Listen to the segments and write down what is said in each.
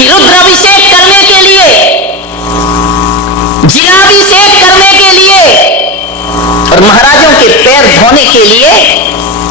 कि रुद्राभिषेक करने के लिए, जिनाभिषेक करने के लिए और महाराजों के पैर धोने के लिए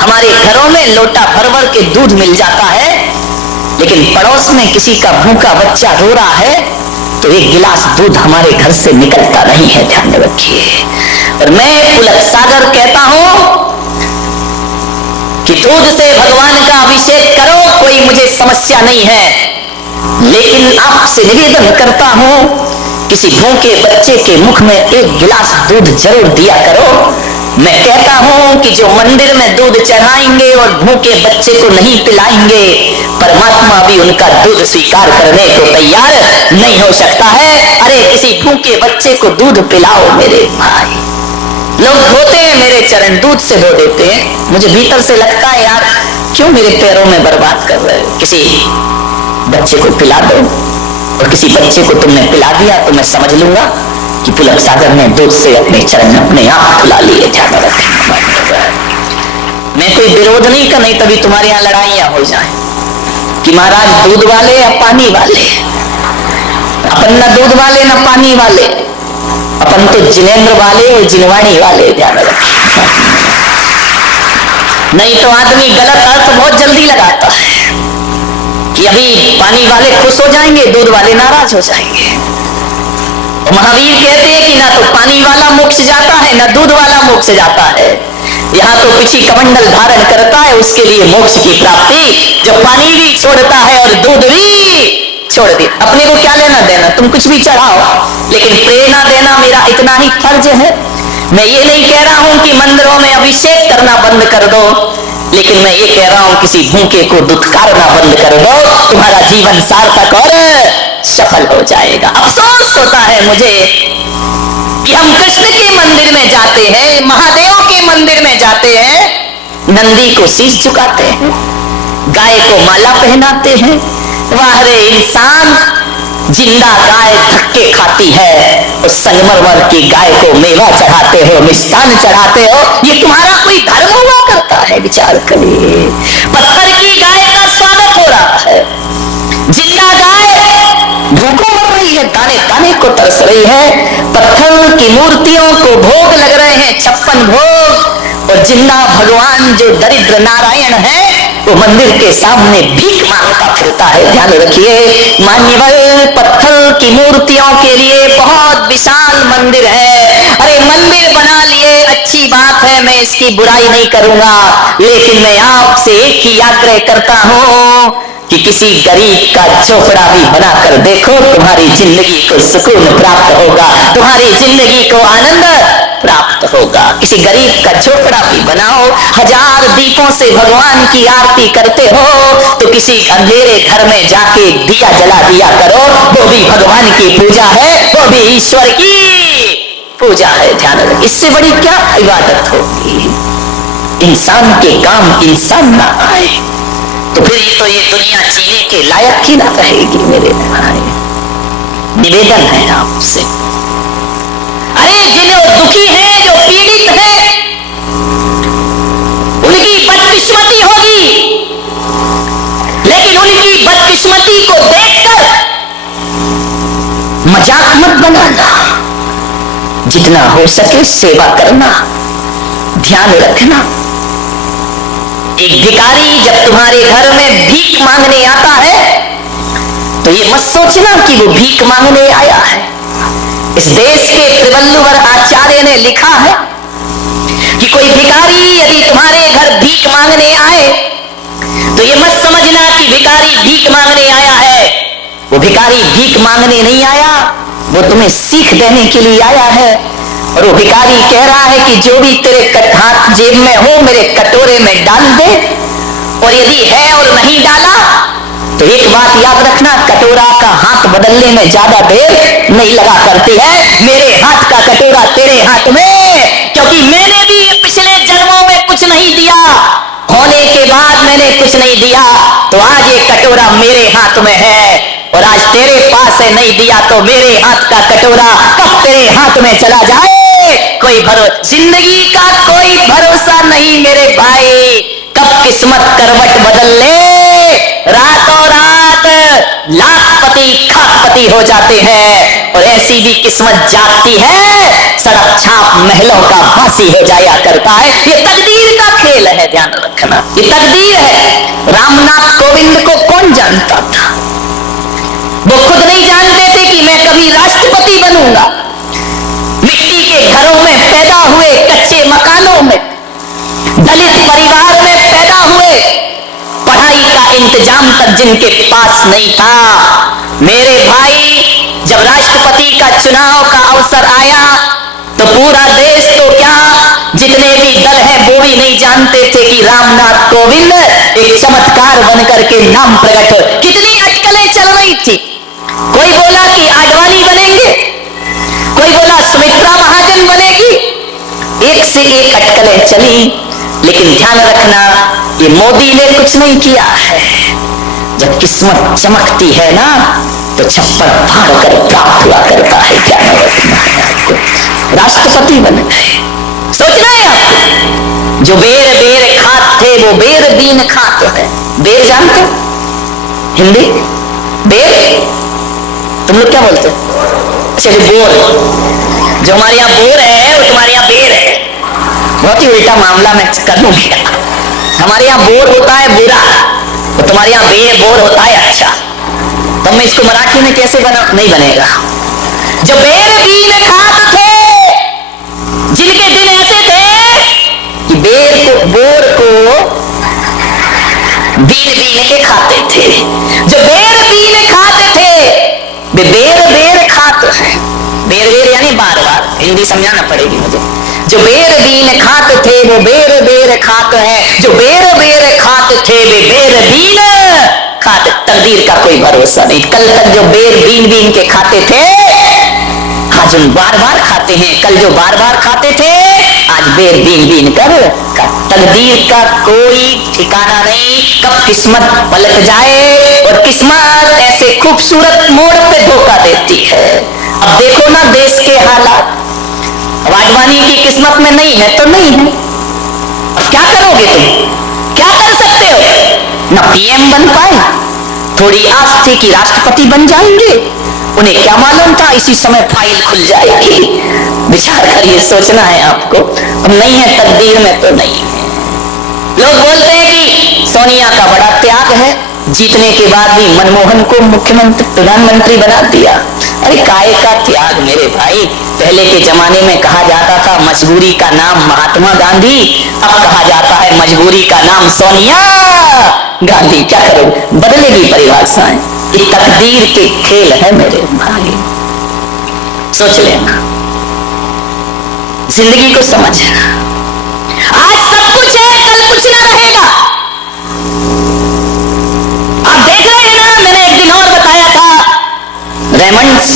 हमारे घरों में लोटा भर भर के दूध मिल जाता है, लेकिन पड़ोस में किसी का भूखा बच्चा रो रहा है तो एक गिलास दूध हमारे घर से निकलता नहीं है। ध्यान रखिए। और मैं पुलक सागर कहता हूं कि दूध से भगवान का अभिषेक करो, कोई मुझे समस्या नहीं है, लेकिन आपसे निवेदन करता हूं किसी भूखे बच्चे के मुख में एक गिलास दूध जरूर दिया करो। मैं कहता हूं कि जो मंदिर में दूध चढ़ाएंगे और भूखे बच्चे को नहीं पिलाएंगे, परमात्मा भी उनका दूध स्वीकार करने को तैयार नहीं हो सकता है। अरे किसी भूखे बच्चे को दूध पिलाओ मेरे भाई। लोग धोते हैं मेरे चरण, दूध से धो देते हैं, मुझे भीतर से लगता है यार क्यों मेरे पैरों में बर्बाद कर रहे हो। किसी बच्चे को पिला दो, और किसी बच्चे को तुमने पिला दिया तो मैं समझ लूंगा कि पुलक सागर ने दूध से अपने चरण अपने आप खुला लिए। मैं कोई विरोध नहीं कर, नहीं तभी तुम्हारे यहाँ लड़ाइयां हो जाए कि महाराज दूध वाले या पानी वाले। अपन न दूध वाले न पानी वाले, अपन तो जिनेंद्र वाले और जिनवाणी वाले। ध्यान रखिए, नहीं तो आदमी गलत अर्थ बहुत जल्दी लगाता है कि अभी पानी वाले खुश हो जाएंगे, दूध वाले नाराज हो जाएंगे। महावीर कहते हैं कि ना तो पानी वाला मोक्ष जाता है ना दूध वाला मोक्ष जाता है। यहाँ तो पिछी कमंडल धारण करता है उसके लिए मोक्ष की प्राप्ति, जो पानी भी छोड़ता है और दूध भी छोड़ दे। अपने को क्या लेना देना, तुम कुछ भी चढ़ाओ, लेकिन प्रेरणा देना मेरा इतना ही फर्ज है। मैं ये नहीं कह रहा हूं कि मंदिरों में अभिषेक करना बंद कर दो, लेकिन मैं ये कह रहा हूं किसी भूखे को दुत्कारना बंद कर दो, तुम्हारा जीवन सार्थक और सफल हो जाएगा। अफसोस होता है मुझे कि हम कृष्ण के मंदिर में जाते हैं, महादेव के मंदिर में जाते हैं, नंदी को शीश झुकाते हैं, गाय को माला पहनाते हैं। वाह रे इंसान, जिंदा गाय धक्के खाती है, उस संगमरमर की गाय को मेवा चढ़ाते हो, मिष्टान चढ़ाते हो, ये तुम्हारा कोई धर्म हुआ करता है? विचार करिए। पत्थर की गाय का स्वागत हो रहा है, जिंदा गाय भूखों मर रही है, दाने दाने को तरस रही है, पत्थर की मूर्तियों को भोग लग रहे हैं, 56 भोग, और जिंदा भगवान जो दरिद्र नारायण है वो मंदिर के सामने भीख मांगता फिरता है। ध्यान रखिए मान्यवर, पत्थर की मूर्तियों के लिए बहुत विशाल मंदिर है। अरे मंदिर बना लिए अच्छी बात है, मैं इसकी बुराई नहीं करूंगा, लेकिन मैं आपसे एक ही आग्रह करता हूं कि किसी गरीब का झोपड़ा भी बनाकर देखो, तुम्हारी जिंदगी को सुकून प्राप्त होगा, तुम्हारी जिंदगी को आनंद प्राप्त होगा। किसी गरीब का झोपड़ा भी बनाओ, 1000 दीपों से भगवान की आरती करते हो तो किसी अंधेरे घर में जाके दिया जला दिया करो, वो भी भगवान की पूजा है, वो भी ईश्वर की पूजा है। ध्यान रखो, इससे बड़ी क्या इबादत होगी? इंसान के काम इंसान ना आए तो फिर तो ये दुनिया जीने के लायक ही ना रहेगी। मेरे भाई निवेदन है आपसे, अरे जो दुखी है, जो पीड़ित है, उनकी बदकिस्मती होगी, लेकिन उनकी बदकिस्मती को देखकर मजाक मत बनाना, जितना हो सके सेवा करना, ध्यान रखना। एक भिखारी जब तुम्हारे घर में भीख मांगने आता है तो ये मत सोचना कि वो भीख मांगने आया है। इस देश के त्रिवल्लुवर आचार्य ने लिखा है कि कोई भिखारी यदि तुम्हारे घर भीख मांगने आए तो ये मत समझना कि भिखारी भीख मांगने आया है। वो भिखारी भीख मांगने नहीं आया, वो तुम्हें सीख देने के लिए आया है। और वो भिखारी कह रहा है कि जो भी तेरे हाथ जेब में हो मेरे कटोरे में डाल दे, और यदि है और नहीं डाला तो एक बात याद रखना, कटोरा का हाथ बदलने में ज्यादा देर नहीं लगा करती है। मेरे हाथ का कटोरा तेरे हाथ में, क्योंकि मैंने भी पिछले जन्मों में कुछ नहीं दिया, होने के बाद मैंने कुछ नहीं दिया, तो आज ये कटोरा मेरे हाथ में है। और आज तेरे पास है, नहीं दिया तो मेरे हाथ का कटोरा कब तेरे हाथ में चला जाए कोई भरोसा, जिंदगी का कोई भरोसा नहीं मेरे भाई। कब किस्मत करवट बदल ले, रातों रात लाखपति भी खाकपति हो जाते हैं और ऐसी भी किस्मत जागती है सड़क छाप महलों का बासी हो जाया करता है। ये तकदीर का खेल है, ध्यान रखना, ये तकदीर है। रामनाथ कोविंद को कौन जानता था? वो खुद नहीं जानते थे कि मैं कभी राष्ट्रपति बनूंगा। मिट्टी के घरों में पैदा हुए, कच्चे मकानों में, दलित परिवार में पैदा हुए, पढ़ाई का इंतजाम तक जिनके पास नहीं था, मेरे भाई जब राष्ट्रपति का चुनाव का अवसर आया तो पूरा देश तो क्या, जितने भी दल हैं वो भी नहीं जानते थे कि रामनाथ कोविंद एक चमत्कार बनकर के नाम प्रकट हो। कितनी अटकलें चल रही थी। कोई बोला कि आडवाणी बनेंगे, कोई बोला सुमित्रा महाजन बनेगी, एक से एक अटकलें चली। लेकिन ध्यान रखना, ये मोदी ने कुछ नहीं किया है। जब किस्मत चमकती है ना तो छप्पर फाड़ कर प्राप्त हुआ करता है। क्या आपको राष्ट्रपति बन गए। सोचना है आपको, जो बेर बेर खात थे वो बेर बीन खात है। बेर जानते हो हिंदी? बेर तुम लोग क्या बोलते हो? अच्छा, जो बोर, जो हमारे यहाँ बोर है वो तुम्हारे यहाँ बेर है। बहुत ही उल्टा मामला मैं करूंगी। हमारे यहाँ बोर होता है बुरा, तो तुम्हारे यहाँ बेर बोर होता है अच्छा। तो मैं इसको मराठी में कैसे नहीं बनेगा। जो बेर बीन खात थे, जिनके दिन ऐसे थे कि बेर को, बोर को बीन बीन के खाते थे। जो बेर बीन खाते थे वे बेर बेर खात है। बेर बेर यानी बार बार, हिंदी समझाना पड़ेगी मुझे। जो बेर बीन खात थे वो बेर बेर खात है। जो बेर बेर खात थे वे बेर बीन खाते। तकदीर का कोई भरोसा नहीं। कल तक जो बेर बीन बीन के खाते थे आज हम बार बार खाते हैं। कल जो बार बार खाते थे आज बेर बीन बीन कर। तकदीर का कोई ठिकाना नहीं, कब किस्मत पलट जाए। और किस्मत ऐसे खूबसूरत मोड़ पे धोखा देती है। अब देखो ना देश के हालात, वाजवानी की किस्मत में नहीं है तो नहीं है। अब क्या करोगे तुम? क्या कर सकते हो? ना पीएम बन पाए, थोड़ी आस थी कि राष्ट्रपति बन जाएंगे, उन्हें क्या मालूम था इसी समय फाइल खुल जाएगी। विचार करिए, सोचना है आपको। अब नहीं है तकदीर में तो नहीं है। लोग बोलते हैं कि सोनिया का बड़ा त्याग है, जीतने के बाद भी मनमोहन को मुख्यमंत्री प्रधानमंत्री बना दिया। अरे काय का त्याग मेरे भाई। पहले के जमाने में कहा जाता था मजबूरी का नाम महात्मा गांधी, अब कहा जाता है मजबूरी का नाम सोनिया गांधी। क्या करो, बदलेगी परिभाषाएं। ये तकदीर के खेल है मेरे भाई। सोच लेना, जिंदगी को समझना। आज सब कुछ है, कल कुछ ना रहेगा। आप देख रहे हैं ना, मैंने एक दिन और बताया था, रेमंड्स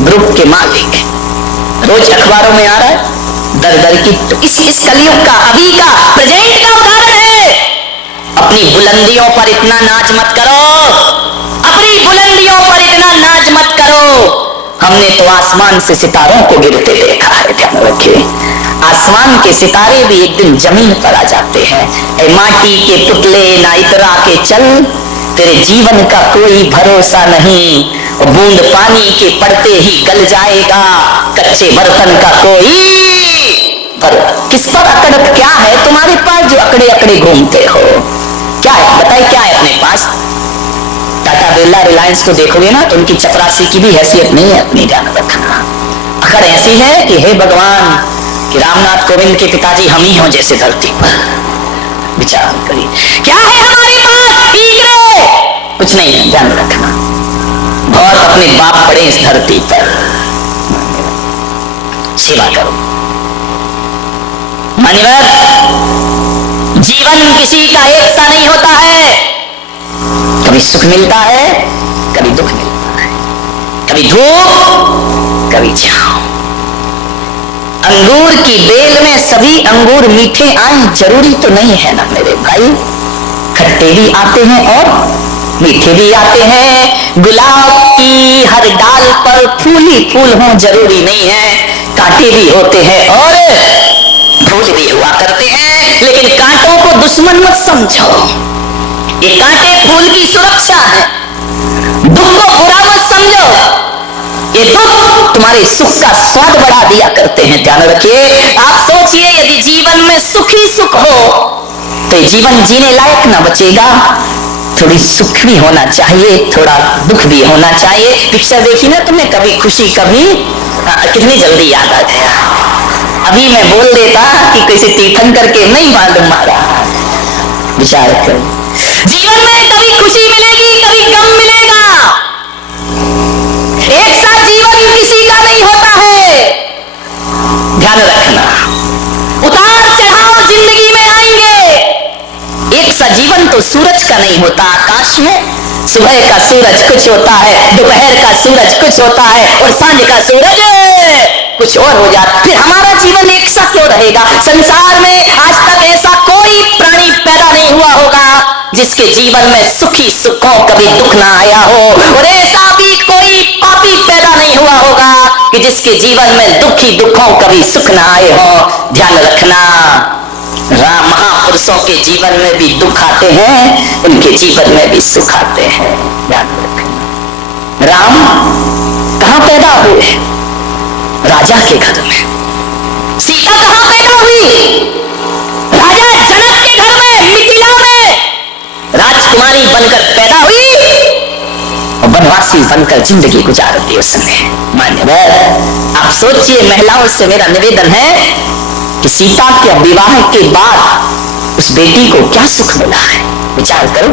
ग्रुप के मालिक रोज अखबारों में आ रहा है दर दर की। तो इस कलयुग का, अभी का, प्रेजेंट का उदाहरण है। अपनी बुलंदियों पर इतना नाच मत करो, अपनी बुलंदियों पर इतना नाच मत करो। हमने तो आसमान से सितारों को गिरते देखा है। ध्यान रखिए, आसमान के सितारे भी एक दिन जमीन पर आ जाते हैं। ए माटी के पुतले ना इतरा के चल, तेरे जीवन का कोई भरोसा नहीं। बूंद पानी के पड़ते ही गल जाएगा, कच्चे बर्तन का कोई भरोसा। किस पर अकड़ क्या है तुम्हारे पास जो अकड़े अकड़े घूमते हो? क्या है बताइए, क्या है अपने पास? टाटा बिरला रिलायंस को देखोगे ना तो उनकी चपरासी की भी हैसियत नहीं है अपनी। ध्यान रखना, अकड़ ऐसी है कि हे भगवान, कि रामनाथ कोविंद के पिताजी हम ही हों जैसे धरती पर। विचार करिए, क्या है हमारे पास? कुछ नहीं है। ध्यान रखना, बहुत अपने बाप पड़े इस धरती पर। सेवा करो। मान्यवर, जीवन किसी का एक सा नहीं होता है। कभी सुख मिलता है, कभी दुख मिलता है, कभी धूप, कभी छांव। अंगूर की बेल में सभी अंगूर मीठे आए जरूरी तो नहीं है ना मेरे भाई। खट्टे भी आते हैं और मीठे भी आते हैं। गुलाब की हर डाल पर फूल ही फूल हो जरूरी नहीं है। कांटे भी होते हैं और फूल भी हुआ करते हैं। लेकिन कांटों को दुश्मन मत समझो, ये कांटे फूल की सुरक्षा है। दुख को बुरा मत समझो, ये दुख तुम्हारे सुख का स्वाद बढ़ा दिया करते हैं। ध्यान रखिए। आप सोचिए, यदि जीवन में सुख ही सुख हो तो जीवन जीने लायक ना बचेगा। थोड़ी सुख भी होना चाहिए, थोड़ा दुख भी होना चाहिए। पिक्चर देखी ना तुमने, कभी खुशी कभी, कितनी जल्दी याद आ गया। अभी मैं बोल देता कि किसी तीर्थंकर के नहीं मालूम मारा। विचार कर, जीवन में कभी खुशी मिलेगी, कभी गम मिलेगा। एक साथ जीवन किसी का नहीं होता है। ध्यान रखना, उतार चढ़ाव जिंदगी में आएंगे। एक सा जीवन तो सूरज का नहीं होता आकाश में। सुबह का सूरज कुछ होता है, दोपहर का सूरज कुछ होता है, और सांझ का सूरज कुछ और हो जाता। फिर हमारा जीवन एक सा क्यों रहेगा? संसार में आज तक ऐसा कोई प्राणी पैदा नहीं हुआ होगा जिसके जीवन में सुखी सुख हो, कभी दुख ना आया हो, और ऐसा भी कोई पापी पैदा नहीं हुआ होगा कि जिसके जीवन में दुखी दुख हो, कभी सुख ना आए हो। ध्यान रखना, राम महापुरुषों के जीवन में भी दुख आते हैं, उनके जीवन में भी सुख आते हैं। ध्यान रखना। राम कहां पैदा हुए? राजा के घर में। सीता कहां पैदा हुई? राजा जनक के घर में, मिथिला में राजकुमारी बनकर पैदा हुई और वनवासी बनकर जिंदगी गुजार दी उसने। मान्यवर, आप सोचिए, महिलाओं से मेरा निवेदन है कि सीता के विवाह के बाद उस बेटी को क्या सुख मिला है। विचार करो,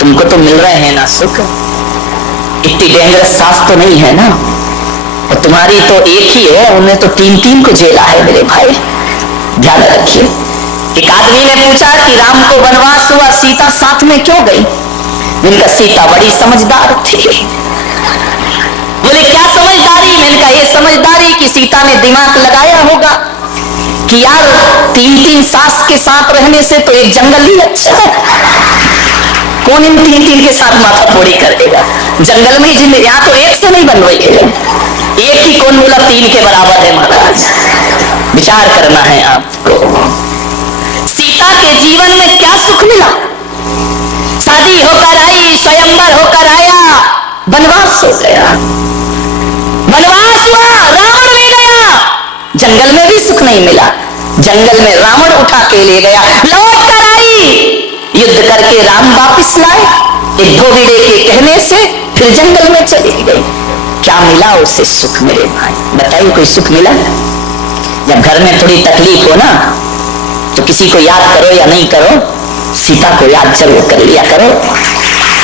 तुमको तो मिल रहे हैं ना सुख, इतनी डेंजरस सास तो नहीं है ना, और तुम्हारी तो एक ही है, उन्हें तो तीन तीन को झेला है मेरे भाई। ध्यान रखिए। एक आदमी ने पूछा कि राम को वनवास हुआ, सीता साथ में क्यों गई? मैंने कहा सीता बड़ी समझदार थी। बोले क्या समझदारी? मैंने कहा ये समझदारी कि सीता ने दिमाग लगाया होगा कि यार तीन तीन सास के साथ रहने से तो एक जंगल ही अच्छा है। कौन इन तीन तीन के साथ माथा फोड़ी करेगा? जंगल में जिंदगी, यहाँ तो एक से नहीं बन रही है, एक ही कौन बोला तीन के बराबर है महाराज। विचार करना है आपको। सीता के जीवन में क्या सुख मिला? शादी होकर आई, स्वयंवर होकर आया, वनवास हो गया, वनवास हुआ, रावण ले गया। जंगल में भी सुख नहीं मिला, जंगल में रावण उठा के ले गया। लौट कर आई, युद्ध करके राम वापिस लाए, एक धोबीड़े के कहने से फिर जंगल में चली गई। क्या मिला उसे सुख? मेरे भाई बताइए, कोई सुख मिला? जब घर में थोड़ी तकलीफ हो ना, तो किसी को याद करो या नहीं करो, सीता को याद जरूर कर लिया करो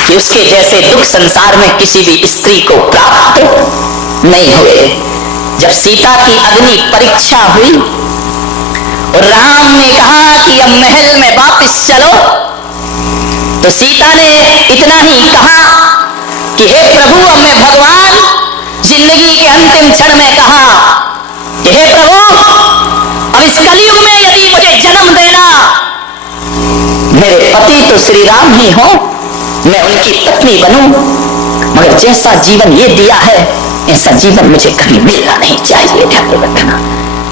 कि उसके जैसे दुख संसार में किसी भी स्त्री को प्राप्त नहीं हुए। जब सीता की अग्नि परीक्षा हुई और राम ने कहा कि अब महल में वापस चलो, तो सीता ने इतना ही कहा कि हे प्रभु, अब मैं भगवान जिंदगी के अंतिम क्षण में कहा कि हे प्रभु, अब इस कलयुग में यदि मुझे जन्म देना, मेरे पति तो श्री राम ही हो, मैं उनकी पत्नी बनूं, मगर जैसा जीवन ये दिया है ऐसा जीवन मुझे कभी मिलना नहीं चाहिए। ध्यान रखना।